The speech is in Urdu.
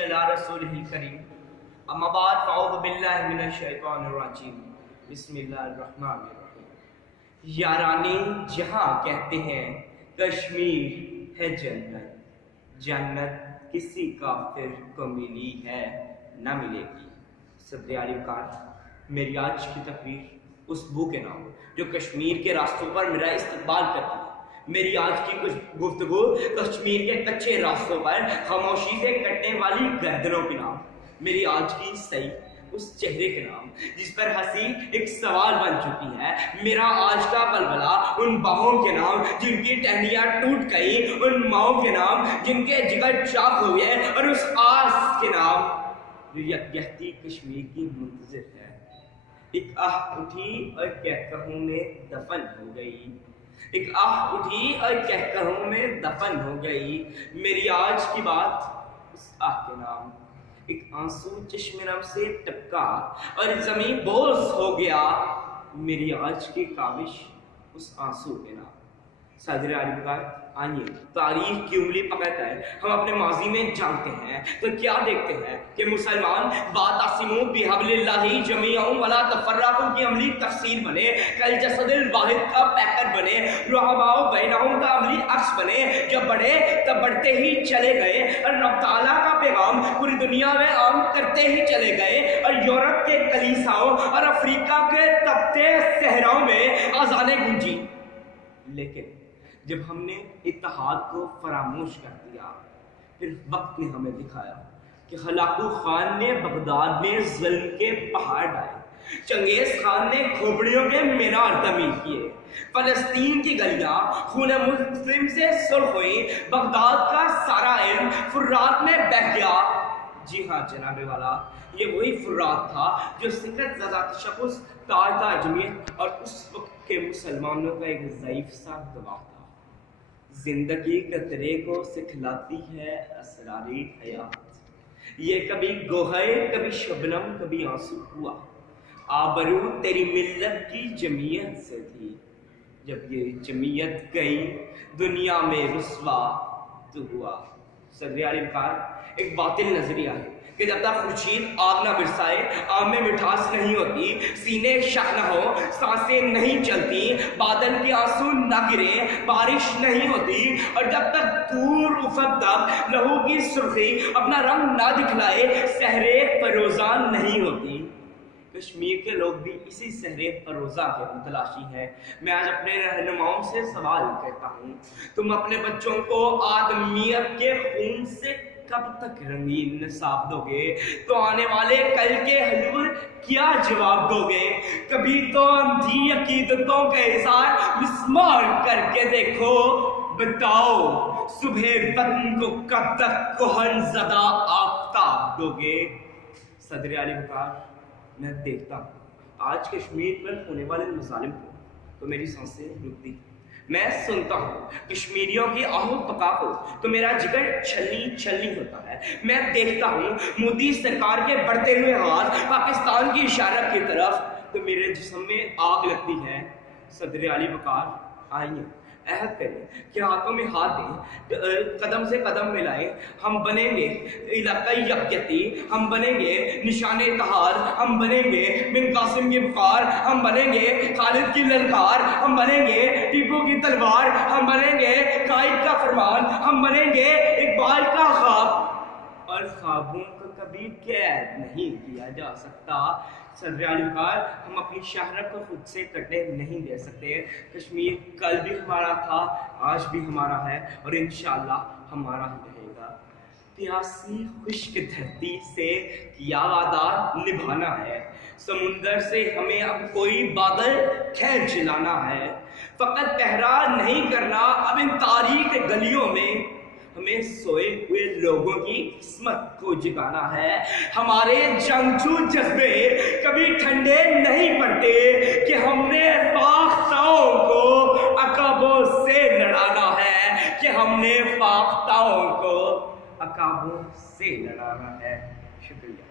صلی علی رسولہ الکریم اما بعد فاعوذ باللہ من الشیطان الرجیم بسم اللہ الرحمن الرحیم۔ یارانی جہاں کہتے ہیں کشمیر ہے جنت، جنت کسی کافر کو ملی ہے نہ ملے گی۔ صدر علی وقار، میری آج کی تقریر اس بو کے نام جو کشمیر کے راستوں پر میرا استقبال کرتی ہے۔ میری آج کی کچھ گفتگو کشمیر کے کچے راستوں پر خاموشی سے کٹنے والی گردنوں کے نام، میری آج کی صحیح اس چہرے کے نام جس پر ہنسی ایک سوال بن چکی ہے، میرا آج کا بلبلا ان باہوں کے نام جن کی ٹہنیاں ٹوٹ گئی، ان ماؤں کے نام جن کے جگر چاک ہو گئے، اور اس آس کے نام جو یکجہتی کشمیر کی منتظر ہے۔ ایک آہ اٹھی اور کہکہوں میں دفن ہو گئی، ایک آہ اٹھی اور کہکہوں میں دفن ہو گئی، میری آج کی بات اس آہ کے نام۔ ایک آنسو چشم نم سے ٹپکا اور زمین بوس ہو گیا، میری آج کی کاوش اس آنسو کے نام۔ صدر علی وقار، آئیے تاریخ کی انگلی پکڑ کر ہم اپنے ماضی میں جانتے ہیں تو کیا دیکھتے ہیں کہ مسلمان واعتصموا بحبل اللہ جمیعا ولا تفرقوا کی عملی تفسیر بنے، کل جسد الواحد کا پیکر بنے، رحماء بینہم کا عملی عکس بنے، جب بڑھے تب بڑھتے ہی چلے گئے اور رب تعالیٰ کا پیغام پوری دنیا میں عام کرتے ہی چلے گئے، اور یورپ کے کلیساؤں اور افریقہ کے تپتے صحراؤں میں اذانیں گونجی۔ لیکن جب ہم نے اتحاد کو فراموش کر دیا، پھر وقت نے ہمیں دکھایا کہ ہلاکو خان نے بغداد میں ظلم کے پہاڑ ڈالے، چنگیز خان نے کھوپڑیوں کے مینار تعمیر کیے، فلسطین کی گلیاں خون مسلم سے سرخ ہوئیں، بغداد کا سارا علم فرات میں بہہ گیا۔ جی ہاں جناب والا، یہ وہی فرات تھا جو سکت زدہ تشخص، تارتا جمعیت اور اس وقت کے مسلمانوں کا ایک ضعیف سا گواہ تھا۔ زندگی قطرے کو سکھلاتی ہے اسراری حیات، یہ کبھی گوہر کبھی شبنم کبھی آنسو ہوا، آبرو تیری ملت کی جمعیت سے تھی، جب یہ جمعیت گئی دنیا میں رسوا تو ہوا۔ صدر علی وقار، ایک باطل نظریہ ہے کہ جب تک خورشید آگ نہ برسائے آم میں مٹھاس نہیں ہوتی، سینے شک نہ ہو سانسیں نہیں چلتی، بادل کے آنسو نہ گرے بارش نہیں ہوتی، اور جب تک دور افق تک لہو کی سرخی اپنا رنگ نہ دکھلائے سحرے فروزاں نہیں ہوتی۔ کشمیر کے لوگ بھی اسی سحرے فروزاں کے متلاشی ہیں۔ میں آج اپنے رہنماؤں سے سوال کرتا ہوں، تم اپنے بچوں کو آدمیت کے خون سے کب تک رنگین نصاب دو گے؟ تو آنے والے کل کے حضور کیا جواب دو گے؟ کبھی تو اندھی عقیدتوں کا اظہار مسمار کر کے دیکھو، بتاؤ صبح وطن کو کب تک کہن زدہ آفتاب دو گے؟ صدر علی وقار، میں دیکھتا ہوں آج کشمیر پر ہونے والے مظالم کو تو میری سانسیں رکتی، میں سنتا ہوں کشمیریوں کی آہو پکا کو تو میرا جگر چھلنی چھلنی ہوتا ہے، میں دیکھتا ہوں مودی سرکار کے بڑھتے ہوئے ہاتھ پاکستان کی اشارت کی طرف تو میرے جسم میں آگ لگتی ہے۔ صدر علی وقار، آئیے عہد کریں کہ ہاتھوں میں ہاتھ دیں، قدم سے قدم ملائیں، ہم بنیں گے علاقائی یکجہتی، ہم بنیں گے نشان اتحاد، ہم بنیں گے بن قاسم کی وقار، ہم بنیں گے خالد کی للکار، ہم بنیں گے ٹیپو کی تلوار، ہم بنیں گے قائد کا فرمان، ہم بنیں گے اقبال کا خواب، اور خوابوں کو کبھی قید نہیں کیا جا سکتا۔ صدر علی وقار، ہم اپنی شہرت کو خود سے کٹنے نہیں دے سکتے۔ کشمیر کل بھی ہمارا تھا، آج بھی ہمارا ہے، اور انشاءاللہ ہمارا ہی رہے گا۔ پیاسی خشک دھرتی سے کیا وعدہ نبھانا ہے، سمندر سے ہمیں اب کوئی بادل کھینچ لانا ہے، فقط پہرا نہیں کرنا اب ان تاریک گلیوں میں، ہمیں سوئے ہوئے لوگوں کی قسمت کو جگانا ہے۔ ہمارے جنگجو جذبے کبھی ٹھنڈے نہیں پڑتے کہ ہم نے فاختاؤں کو عقابوں سے لڑانا ہے، کہ ہم نے فاختاؤں کو عقابوں سے لڑانا ہے۔ شکریہ۔